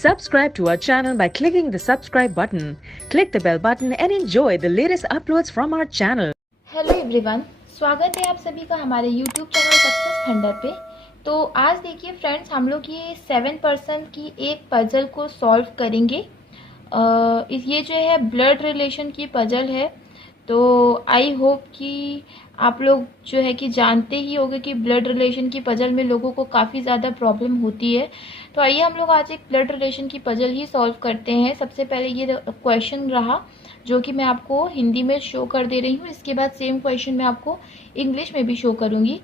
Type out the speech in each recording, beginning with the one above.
Subscribe to our channel by clicking the subscribe button. Click the bell button and enjoy the latest uploads from our channel. Hello everyone, स्वागत है आप सभी का हमारे YouTube channel success thunder पे। तो आज देखिए फ्रेंड्स, हम लोग ये 7% की एक पजल को सॉल्व करेंगे। ये जो है ब्लड रिलेशन की पजल है। तो आई होप कि आप लोग जो है कि जानते ही होंगे कि ब्लड रिलेशन की पजल में लोगों को काफ़ी ज़्यादा प्रॉब्लम होती है। तो आइए हम लोग आज एक ब्लड रिलेशन की पजल ही सॉल्व करते हैं। सबसे पहले ये क्वेश्चन रहा जो कि मैं आपको हिंदी में शो कर दे रही हूँ। इसके बाद सेम क्वेश्चन मैं आपको इंग्लिश में भी शो करूँगी।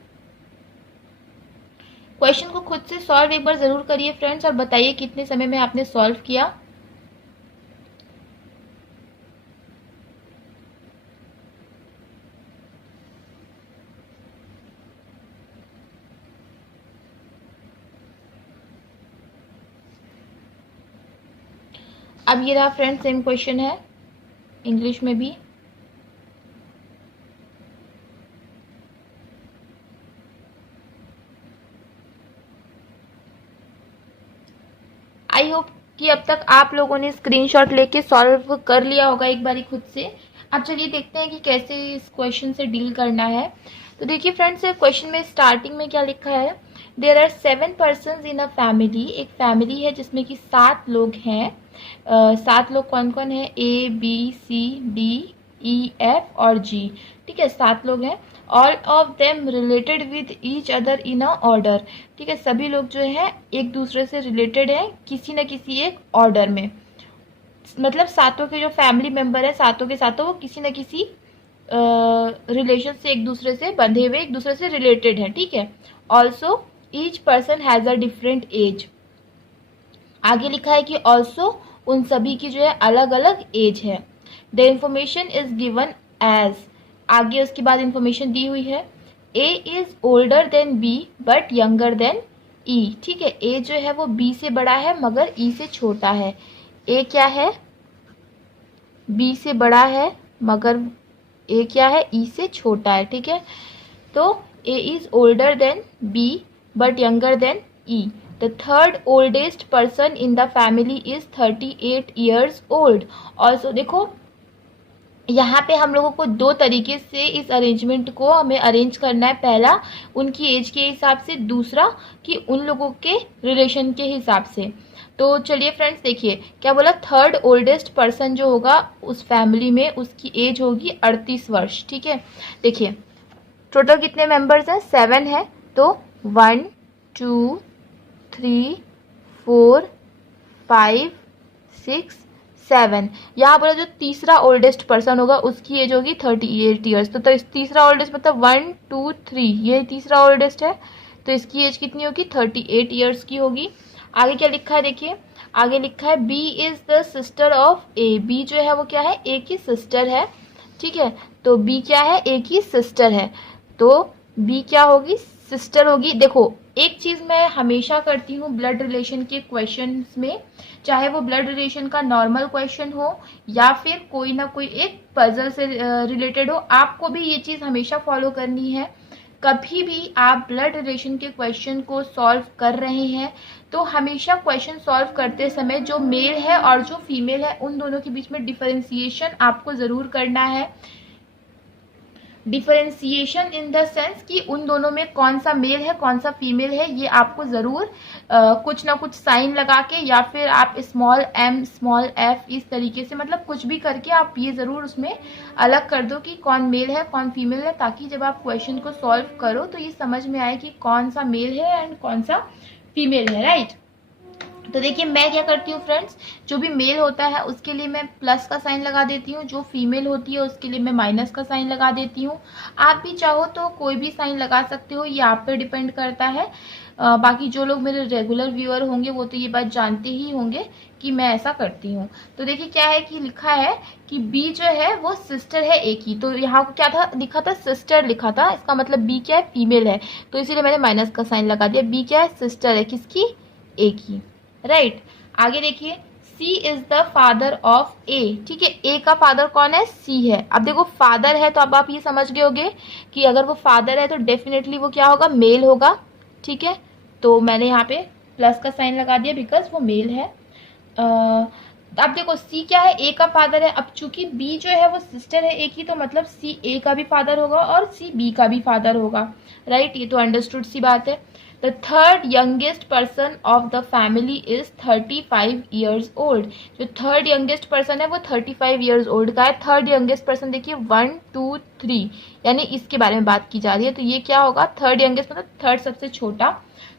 क्वेश्चन को खुद से सॉल्व एक बार ज़रूर करिए फ्रेंड्स, और बताइए कितने समय में आपने सॉल्व किया। अब ये रहा फ्रेंड्स, सेम क्वेश्चन है इंग्लिश में भी। आई होप कि अब तक आप लोगों ने स्क्रीनशॉट लेके सॉल्व कर लिया होगा एक बारी खुद से। अब चलिए देखते हैं कि कैसे इस क्वेश्चन से डील करना है। तो देखिए फ्रेंड्स, क्वेश्चन में स्टार्टिंग में क्या लिखा है, there are 7 persons in a family. एक फैमिली है जिसमें कि 7 लोग हैं। 7 लोग कौन कौन है, A B C D E F और जी। ठीक है, 7 लोग हैं। All of them related with each other in a order. ठीक है, सभी लोग जो है एक दूसरे से रिलेटेड है किसी न किसी एक ऑर्डर में। मतलब सातों के जो फैमिली मेंबर है, सातों के सातों वो किसी न किसी रिलेशन से एक दूसरे से बंधे हुए, एक दूसरे से रिलेटेड है। ठीक है, also each person has a different age. आगे लिखा है कि ऑल्सो उन सभी की जो है अलग अलग एज है। The information is given age, आगे उसके बाद इंफॉर्मेशन दी हुई है। A is older than B but younger than E. ठीक है, ए जो है वो बी से बड़ा है मगर ई से छोटा है। ए क्या है, बी से बड़ा है मगर ए क्या है, ई से छोटा है। ठीक है, तो A is older than B but younger than E. The third oldest person in the family is 38 years old. Also देखो, यहाँ पे हम लोगों को दो तरीके से इस अरेंजमेंट को हमें अरेंज करना है। पहला उनकी एज के हिसाब से, दूसरा कि उन लोगों के रिलेशन के हिसाब से। तो चलिए फ्रेंड्स देखिए क्या बोला, थर्ड ओल्डेस्ट पर्सन जो होगा उस फैमिली में उसकी एज होगी 38 वर्ष। ठीक है, देखिए टोटल कितने मेंबर्स हैं, 7 है। तो 1 2 3 4 5 6 7। यहाँ पर जो तीसरा ओल्डेस्ट पर्सन होगा उसकी एज होगी 38 ईयर्स। तो इस तीसरा ओल्डेस्ट मतलब 1 2 3, ये तीसरा ओल्डेस्ट है तो इसकी एज कितनी होगी, 38 ईयर्स की होगी। आगे क्या लिखा है, देखिए आगे लिखा है B is the sister of A. B जो है वो क्या है, ए की सिस्टर है। ठीक है, तो बी क्या है, ए की सिस्टर है। तो बी क्या होगी, सिस्टर होगी। देखो एक चीज़ मैं हमेशा करती हूँ ब्लड रिलेशन के क्वेश्चंस में, चाहे वो ब्लड रिलेशन का नॉर्मल क्वेश्चन हो या फिर कोई ना कोई एक पजल से रिलेटेड हो, आपको भी ये चीज़ हमेशा फॉलो करनी है। कभी भी आप ब्लड रिलेशन के क्वेश्चन को सॉल्व कर रहे हैं तो हमेशा क्वेश्चन सॉल्व करते समय जो मेल है और जो फीमेल है उन दोनों के बीच में डिफरेंशिएशन आपको ज़रूर करना है। डिफरेंशिएशन इन द सेंस कि उन दोनों में कौन सा मेल है कौन सा फीमेल है, ये आपको ज़रूर कुछ ना कुछ साइन लगा के या फिर आप स्मॉल एम स्मॉल एफ इस तरीके से, मतलब कुछ भी करके आप ये ज़रूर उसमें अलग कर दो कि कौन मेल है कौन फीमेल है, ताकि जब आप क्वेश्चन को सॉल्व करो तो ये समझ में आए कि कौन सा मेल है एंड कौन सा फीमेल है। राइट, तो देखिए मैं क्या करती हूँ फ्रेंड्स, जो भी मेल होता है उसके लिए मैं प्लस का साइन लगा देती हूँ, जो फीमेल होती है उसके लिए मैं माइनस का साइन लगा देती हूँ। आप भी चाहो तो कोई भी साइन लगा सकते हो, ये आप पे डिपेंड करता है। बाकी जो लोग मेरे रेगुलर व्यूअर होंगे वो तो ये बात जानते ही होंगे कि मैं ऐसा करती हूँ। तो देखिए क्या है कि लिखा है कि बी जो है वो सिस्टर है ए की। तो यहाँ क्या था, लिखा था सिस्टर लिखा था, इसका मतलब बी क्या है, फीमेल है, तो इसीलिए मैंने माइनस का साइन लगा दिया। बी क्या है, सिस्टर है किसकी, ए की। राइट, आगे देखिए सी इज द फादर ऑफ ए। ठीक है, ए का फादर कौन है, सी है। अब देखो फादर है तो अब आप ये समझ गए होंगे कि अगर वो फादर है तो डेफिनेटली वो क्या होगा, मेल होगा। ठीक है, तो मैंने यहाँ पे प्लस का साइन लगा दिया बिकॉज वो मेल है। अब देखो सी क्या है, ए का फादर है। अब चूंकि बी जो है वो सिस्टर है ए की, तो मतलब सी ए का भी फादर होगा और सी बी का भी फादर होगा, राइट। ये तो अंडरस्टूड सी बात है। The third youngest person of the family is 35 years old. जो थर्ड यंगेस्ट पर्सन है वो 35 ईयर्स ओल्ड का है। थर्ड यंगेस्ट पर्सन देखिए 1 2 3, यानी इसके बारे में बात की जा रही है। तो ये क्या होगा, थर्ड यंगेस्ट मतलब थर्ड सबसे छोटा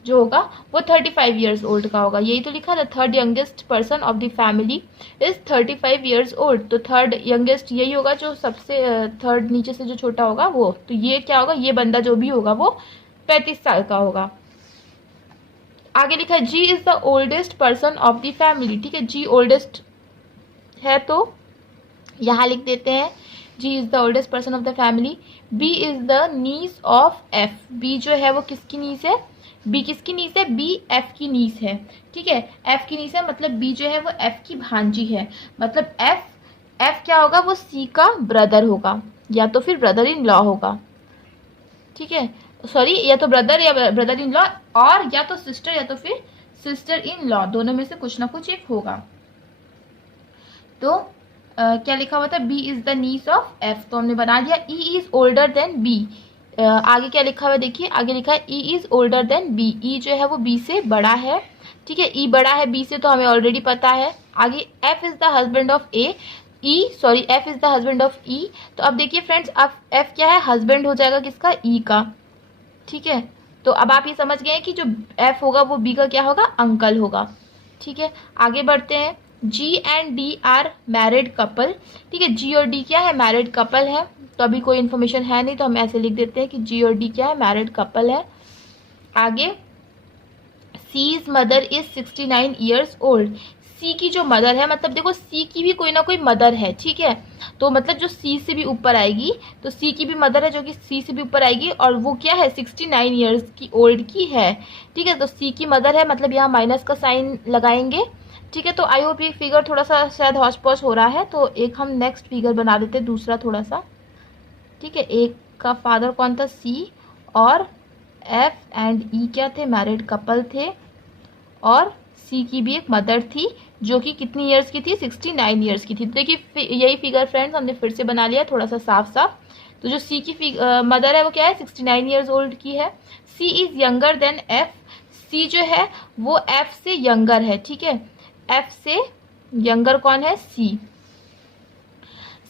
जो होगा वो 35 ईयर्स ओल्ड का होगा। यही तो लिखा था, third youngest person of the family is 35 years old. तो थर्ड यंगेस्ट यही होगा, जो सबसे थर्ड नीचे से जो छोटा होगा वो। तो ये क्या होगा, ये बंदा जो भी होगा वो 35 साल का होगा। आगे लिखा है G is the oldest person of the family. ठीक है, जी ओल्डेस्ट है तो यहाँ लिख देते हैं G is the oldest person of the family. B is the niece of F. B जो है वो किसकी नीस है, बी किसकी नीस है, बी एफ की नीस है। ठीक है, एफ की नीस है, मतलब बी जो है वो एफ की भांजी है। मतलब एफ क्या होगा, वो सी का ब्रदर होगा या तो फिर ब्रदर इन लॉ होगा। ठीक है, सॉरी, या तो ब्रदर या ब्रदर इन लॉ, और या तो सिस्टर या तो फिर सिस्टर इन लॉ, दोनों में से कुछ ना कुछ एक होगा। तो क्या लिखा हुआ था, B is the niece of F, तो हमने बना दिया। E is older than B. आगे क्या लिखा हुआ है देखिए, आगे लिखा है E is older than B. E जो है वो बी से बड़ा है। ठीक है, ई बड़ा है बी से, तो हमें ऑलरेडी पता है। आगे F is the husband of A. F is the husband of E. तो अब देखिए फ्रेंड्स, अब एफ क्या है, हस्बैंड हो जाएगा किसका, ई का। ठीक है, तो अब आप ये समझ गए कि जो एफ होगा वो बी का क्या होगा, अंकल होगा। ठीक है, आगे बढ़ते हैं। G and D are married couple. ठीक है, जी और डी क्या है, मैरिड कपल है। तो अभी कोई इन्फॉर्मेशन है नहीं, तो हम ऐसे लिख देते हैं कि जी और डी क्या है, मैरिड कपल है। आगे C's mother is 69 years old. C की जो मदर है, मतलब देखो सी की भी कोई ना कोई मदर है। ठीक है, तो मतलब जो सी से भी ऊपर आएगी, तो सी की भी मदर है जो कि सी से भी ऊपर आएगी, और वो क्या है, 69 ईयर्स की ओल्ड की है। ठीक है, तो सी की मदर है, मतलब यहाँ माइनस का साइन लगाएंगे। ठीक है, तो आई होप ये फिगर थोड़ा सा शायद हौच पौच हो रहा है, तो एक हम नेक्स्ट फिगर बना देते हैं, दूसरा थोड़ा सा। ठीक है, एक का फादर कौन था, सी, और एफ एंड ई क्या थे, मैरिड कपल थे, और सी की भी एक मदर थी जो कि कितनी ईयर्स की थी, 69 ईयर्स की थी। तो देखिए यही फिगर फ्रेंड्स हमने फिर से बना लिया थोड़ा सा साफ साफ। तो जो सी की मदर है वो क्या है, 69 ईयर्स ओल्ड की है। सी इज यंगर देन एफ। सी जो है वो एफ से यंगर है। ठीक है, एफ से यंगर कौन है, C.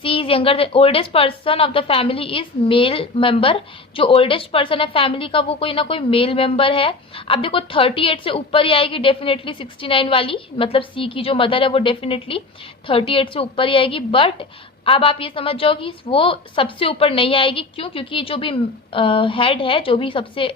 C is younger the oldest person of the family is male member. जो ओल्डेस्ट पर्सन है फैमिली का वो कोई ना कोई मेल मेंबर है। अब देखो 38 से ऊपर ही आएगी डेफिनेटली 69 वाली, मतलब सी की जो मदर है वो डेफिनेटली 38 से ऊपर ही आएगी। बट अब आप ये समझ जाओ कि वो सबसे ऊपर नहीं आएगी। क्यों, क्योंकि जो भी हेड है, जो भी सबसे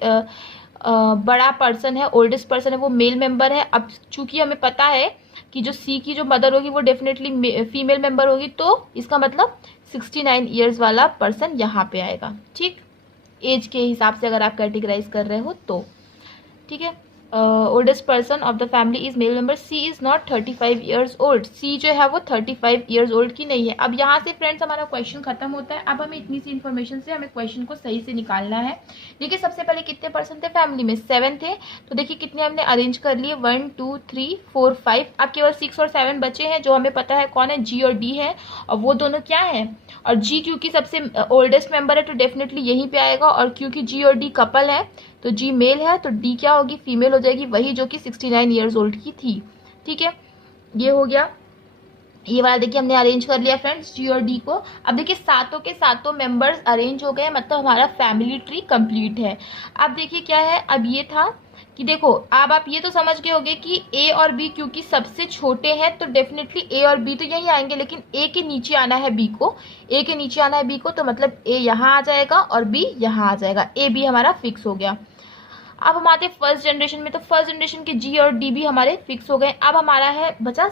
बड़ा पर्सन है, ओल्डेस्ट पर्सन है, वो मेल मेंबर है। अब चूंकि हमें पता है कि जो सी की जो मदर होगी वो डेफिनेटली फीमेल मेंबर होगी, तो इसका मतलब 69 ईयर्स वाला पर्सन यहाँ पे आएगा। ठीक, एज के हिसाब से अगर आप कैटेगराइज कर रहे हो तो। ठीक है, oldest person of the family is male member. C is not 35 years old. C जो है वो 35 ईयर्स ओल्ड की नहीं है। अब यहाँ से फ्रेंड्स हमारा क्वेश्चन खत्म होता है। अब हमें इतनी सी इन्फॉर्मेशन से हमें क्वेश्चन को सही से निकालना है। देखिए सबसे पहले कितने पर्सन थे फैमिली में, 7 थे। तो देखिए कितने हमने अरेंज कर लिए, 1 2 3 4 5। अब केवल 6 और 7 बचे हैं, जो हमें पता है कौन है, जी और डी है, और वो दोनों क्या है, और जी क्योंकि सबसे ओल्डेस्ट मेंबर है तो डेफिनेटली यहीं पे आएगा, और क्योंकि जी और डी कपल है तो जी मेल है तो डी क्या होगी, फीमेल हो जाएगी, वही जो कि 69 ईयर्स ओल्ड की थी। ठीक है, ये हो गया। ये वाला देखिए हमने अरेंज कर लिया फ्रेंड्स, जी और डी को। अब देखिए सातों के सातों मेंबर्स अरेंज हो गए, मतलब हमारा फैमिली ट्री कंप्लीट है। अब देखिए क्या है, अब ये था कि देखो अब आप ये तो समझ गए होंगे कि ए और बी क्योंकि सबसे छोटे हैं तो डेफिनेटली ए और बी तो यहीं आएंगे, लेकिन ए के नीचे आना है बी को, ए के नीचे आना है बी को, तो मतलब ए यहाँ आ जाएगा और बी यहाँ आ जाएगा। ए बी हमारा फिक्स हो गया। अब हम आते हैं फर्स्ट जनरेशन में, तो फर्स्ट जनरेशन के जी और डी भी हमारे फिक्स हो गए। अब हमारा है बचा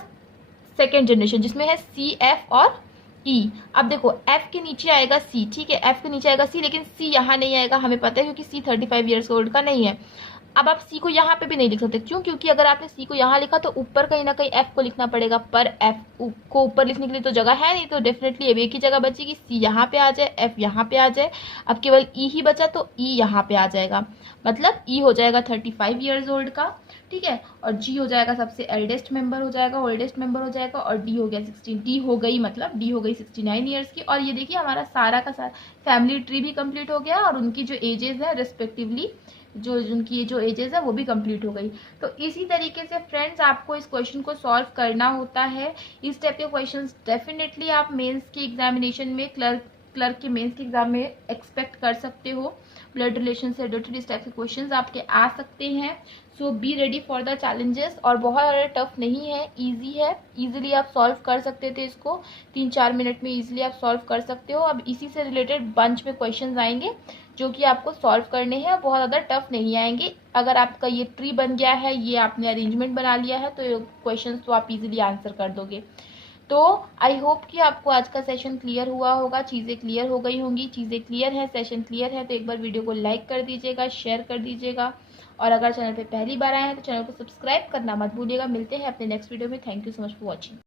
सेकेंड जनरेशन, जिसमें है सी एफ और ई। अब देखो एफ के नीचे आएगा सी, ठीक है, एफ के नीचे आएगा सी, लेकिन सी यहाँ नहीं आएगा, हमें पता है क्योंकि सी 35 ईयर्स ओल्ड का नहीं है। अब आप सी को यहाँ पे भी नहीं लिख सकते, क्यों, क्योंकि अगर आपने सी को यहाँ लिखा तो ऊपर कहीं ना कहीं एफ को लिखना पड़ेगा, पर एफ को ऊपर लिखने के लिए तो जगह है नहीं, तो डेफिनेटली अब एक ही जगह बचेगी, सी यहाँ पे आ जाए, एफ यहाँ पे आ जाए। अब केवल ई ही बचा तो ई यहाँ पे आ जाएगा, मतलब ई हो जाएगा 35 ईयर्स ओल्ड का। ठीक है। और जी हो जाएगा सबसे एल्डेस्ट मेंबर हो जाएगा, ओल्डेस्ट मेंबर हो जाएगा, और डी हो गया 16, डी हो गई मतलब डी हो गई 69 ईयर्स की। और ये देखिए हमारा सारा का सारा फैमिली ट्री भी कंप्लीट हो गया और उनकी जो एजेस है रिस्पेक्टिवली, जो उनकी जो एजेस है वो भी कंप्लीट हो गई। तो इसी तरीके से फ्रेंड्स आपको इस क्वेश्चन को सॉल्व करना होता है। इस टाइप के क्वेश्चंस डेफिनेटली आप मेंस की एग्जामिनेशन में, क्लर्क के मेंस के एग्जाम में एक्सपेक्ट कर सकते हो। ब्लड रिलेशन से रिलेटेड इस टाइप के क्वेश्चंस आपके आ सकते हैं। So be ready for the challenges. और बहुत ज़्यादा टफ नहीं है, इजी है, इजीली आप सॉल्व कर सकते थे इसको, 3-4 मिनट में इजीली आप सॉल्व कर सकते हो। अब इसी से रिलेटेड बंच में क्वेश्चंस आएंगे जो कि आपको सॉल्व करने हैं, बहुत ज़्यादा टफ नहीं आएंगे। अगर आपका ये ट्री बन गया है, ये आपने अरेंजमेंट बना लिया है, तो क्वेश्चंस तो आप इजीली आंसर कर दोगे। तो आई होप कि आपको आज का सेशन क्लियर हुआ होगा, चीज़ें क्लियर हो गई होंगी। चीज़ें क्लियर है, सेशन क्लियर है, तो एक बार वीडियो को लाइक कर दीजिएगा, शेयर कर दीजिएगा, और अगर चैनल पे पहली बार आए हैं तो चैनल को सब्सक्राइब करना मत भूलिएगा। मिलते हैं अपने नेक्स्ट वीडियो में। Thank you so much for watching.